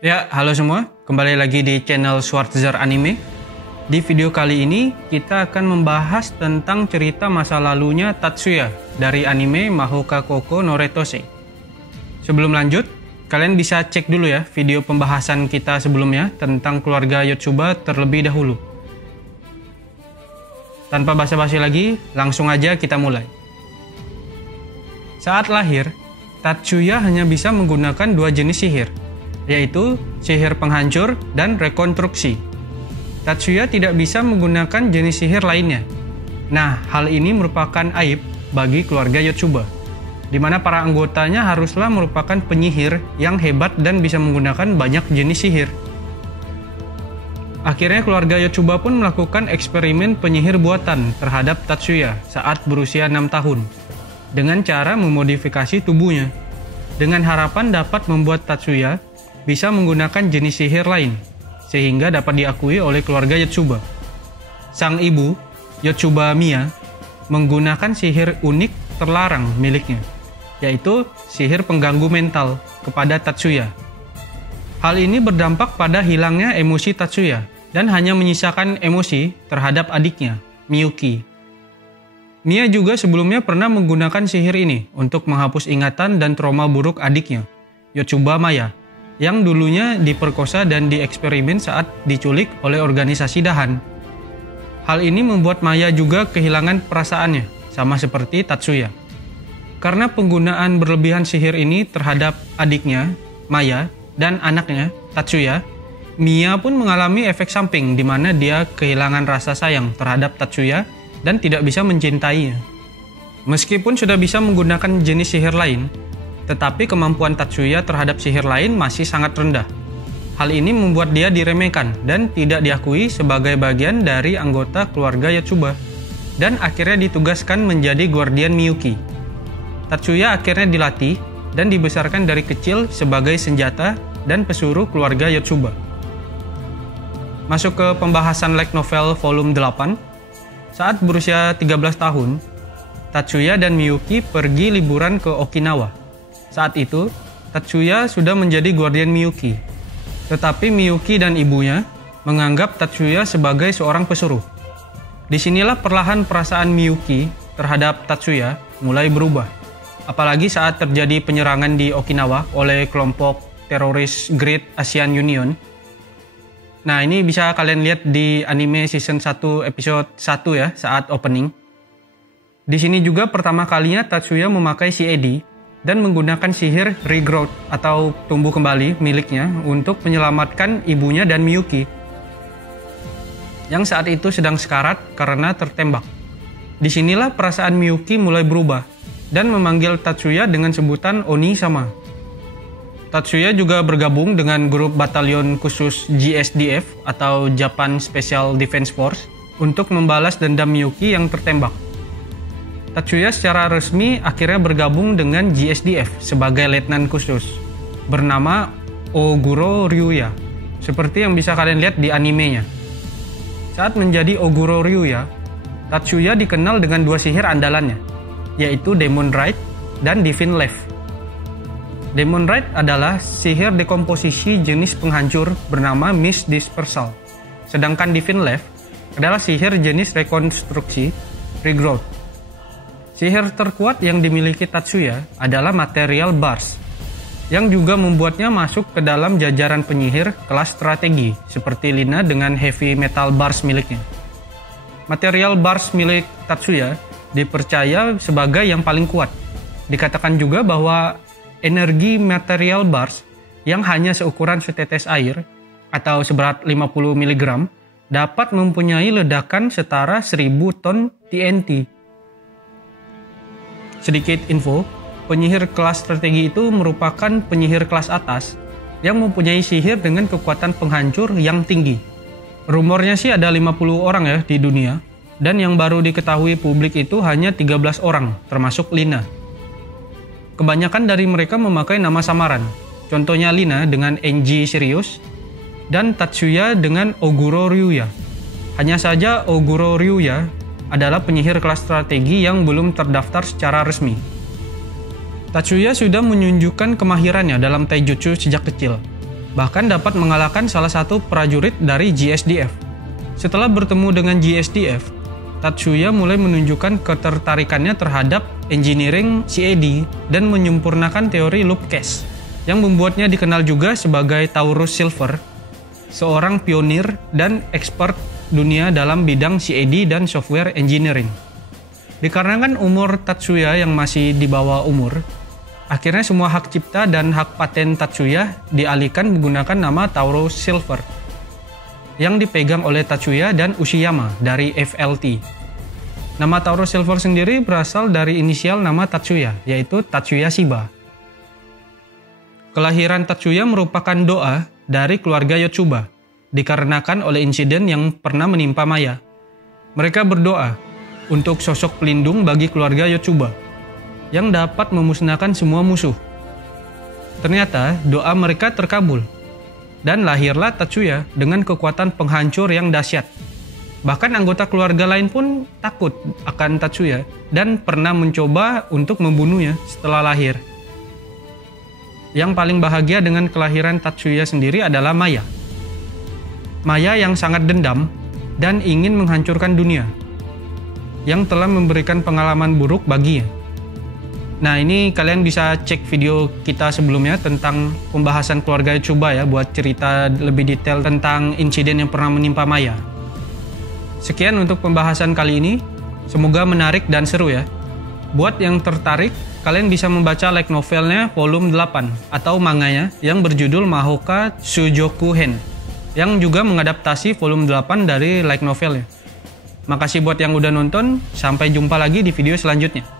Ya, halo semua. Kembali lagi di channel Schwarzer Anime. Di video kali ini, kita akan membahas tentang cerita masa lalunya Tatsuya dari anime Mahoka Koko no Retose. Sebelum lanjut, kalian bisa cek dulu ya video pembahasan kita sebelumnya tentang keluarga Yotsuba terlebih dahulu. Tanpa basa-basi lagi, langsung aja kita mulai. Saat lahir, Tatsuya hanya bisa menggunakan dua jenis sihir, yaitu sihir penghancur dan rekonstruksi. Tatsuya tidak bisa menggunakan jenis sihir lainnya. Nah, hal ini merupakan aib bagi keluarga Yotsuba, di mana para anggotanya haruslah merupakan penyihir yang hebat dan bisa menggunakan banyak jenis sihir. Akhirnya keluarga Yotsuba pun melakukan eksperimen penyihir buatan terhadap Tatsuya saat berusia 6 tahun, dengan cara memodifikasi tubuhnya, dengan harapan dapat membuat Tatsuya bisa menggunakan jenis sihir lain, sehingga dapat diakui oleh keluarga Yotsuba. Sang ibu, Yotsuba Miya, menggunakan sihir unik terlarang miliknya, yaitu sihir pengganggu mental kepada Tatsuya. Hal ini berdampak pada hilangnya emosi Tatsuya, dan hanya menyisakan emosi terhadap adiknya, Miyuki. Miya juga sebelumnya pernah menggunakan sihir ini untuk menghapus ingatan dan trauma buruk adiknya, Yotsuba Maya, yang dulunya diperkosa dan dieksperimen saat diculik oleh organisasi Dahan. Hal ini membuat Maya juga kehilangan perasaannya, sama seperti Tatsuya. Karena penggunaan berlebihan sihir ini terhadap adiknya, Maya, dan anaknya, Tatsuya, Miya pun mengalami efek samping di mana dia kehilangan rasa sayang terhadap Tatsuya dan tidak bisa mencintainya. Meskipun sudah bisa menggunakan jenis sihir lain, tetapi kemampuan Tatsuya terhadap sihir lain masih sangat rendah. Hal ini membuat dia diremehkan dan tidak diakui sebagai bagian dari anggota keluarga Yotsuba, dan akhirnya ditugaskan menjadi guardian Miyuki. Tatsuya akhirnya dilatih dan dibesarkan dari kecil sebagai senjata dan pesuruh keluarga Yotsuba. Masuk ke pembahasan light novel volume 8. Saat berusia 13 tahun, Tatsuya dan Miyuki pergi liburan ke Okinawa. Saat itu, Tatsuya sudah menjadi guardian Miyuki. Tetapi Miyuki dan ibunya menganggap Tatsuya sebagai seorang pesuruh. Disinilah perlahan perasaan Miyuki terhadap Tatsuya mulai berubah. Apalagi saat terjadi penyerangan di Okinawa oleh kelompok teroris Great Asian Union. Nah, ini bisa kalian lihat di anime season 1 episode 1 ya, saat opening. Di sini juga pertama kalinya Tatsuya memakai si Edi dan menggunakan sihir regrowth atau tumbuh kembali miliknya untuk menyelamatkan ibunya dan Miyuki, yang saat itu sedang sekarat karena tertembak. Disinilah perasaan Miyuki mulai berubah dan memanggil Tatsuya dengan sebutan Oni-sama. Tatsuya juga bergabung dengan grup batalion khusus JSDF atau Japan Special Defense Force untuk membalas dendam Miyuki yang tertembak. Tatsuya secara resmi akhirnya bergabung dengan JSDF sebagai letnan khusus bernama Oguro Ryuya, seperti yang bisa kalian lihat di animenya. Saat menjadi Oguro Ryuya, Tatsuya dikenal dengan dua sihir andalannya, yaitu Demon Rite dan Divine Left. Demon Rite adalah sihir dekomposisi jenis penghancur bernama Mist Dispersal, sedangkan Divine Left adalah sihir jenis rekonstruksi regrowth. Sihir terkuat yang dimiliki Tatsuya adalah Material Bars, yang juga membuatnya masuk ke dalam jajaran penyihir kelas strategi seperti Lina dengan Heavy Metal Bars miliknya. Material Bars milik Tatsuya dipercaya sebagai yang paling kuat. Dikatakan juga bahwa energi Material Bars yang hanya seukuran setetes air atau seberat 50 mg dapat mempunyai ledakan setara 1000 ton TNT. Sedikit info, penyihir kelas strategi itu merupakan penyihir kelas atas yang mempunyai sihir dengan kekuatan penghancur yang tinggi. Rumornya sih ada 50 orang ya di dunia, dan yang baru diketahui publik itu hanya 13 orang, termasuk Lina. Kebanyakan dari mereka memakai nama samaran, contohnya Lina dengan NG Sirius, dan Tatsuya dengan Oguro Ryuya. Hanya saja Oguro Ryuya adalah penyihir kelas strategi yang belum terdaftar secara resmi. Tatsuya sudah menunjukkan kemahirannya dalam taijutsu sejak kecil. bahkan dapat mengalahkan salah satu prajurit dari GSDF. Setelah bertemu dengan GSDF, Tatsuya mulai menunjukkan ketertarikannya terhadap engineering CAD dan menyempurnakan teori loop cache, yang membuatnya dikenal juga sebagai Taurus Silver, seorang pionir dan expert dunia dalam bidang CAD dan software engineering. Dikarenakan umur Tatsuya yang masih di bawah umur, akhirnya semua hak cipta dan hak paten Tatsuya dialihkan menggunakan nama Taurus Silver, yang dipegang oleh Tatsuya dan Uchiyama dari FLT. Nama Taurus Silver sendiri berasal dari inisial nama Tatsuya, yaitu Tatsuya Shiba. Kelahiran Tatsuya merupakan doa dari keluarga Yotsuba, dikarenakan oleh insiden yang pernah menimpa Maya. Mereka berdoa untuk sosok pelindung bagi keluarga Yotsuba, yang dapat memusnahkan semua musuh. Ternyata doa mereka terkabul, dan lahirlah Tatsuya dengan kekuatan penghancur yang dahsyat. Bahkan anggota keluarga lain pun takut akan Tatsuya dan pernah mencoba untuk membunuhnya setelah lahir. Yang paling bahagia dengan kelahiran Tatsuya sendiri adalah Maya. Maya yang sangat dendam dan ingin menghancurkan dunia, yang telah memberikan pengalaman buruk baginya. Nah, ini kalian bisa cek video kita sebelumnya tentang pembahasan keluarga Yotsuba ya, buat cerita lebih detail tentang insiden yang pernah menimpa Maya. Sekian untuk pembahasan kali ini, semoga menarik dan seru ya. Buat yang tertarik, kalian bisa membaca light novelnya volume 8 atau manganya yang berjudul Mahoka Shujoku Hen, yang juga mengadaptasi volume 8 dari light novelnya. Makasih buat yang udah nonton, sampai jumpa lagi di video selanjutnya.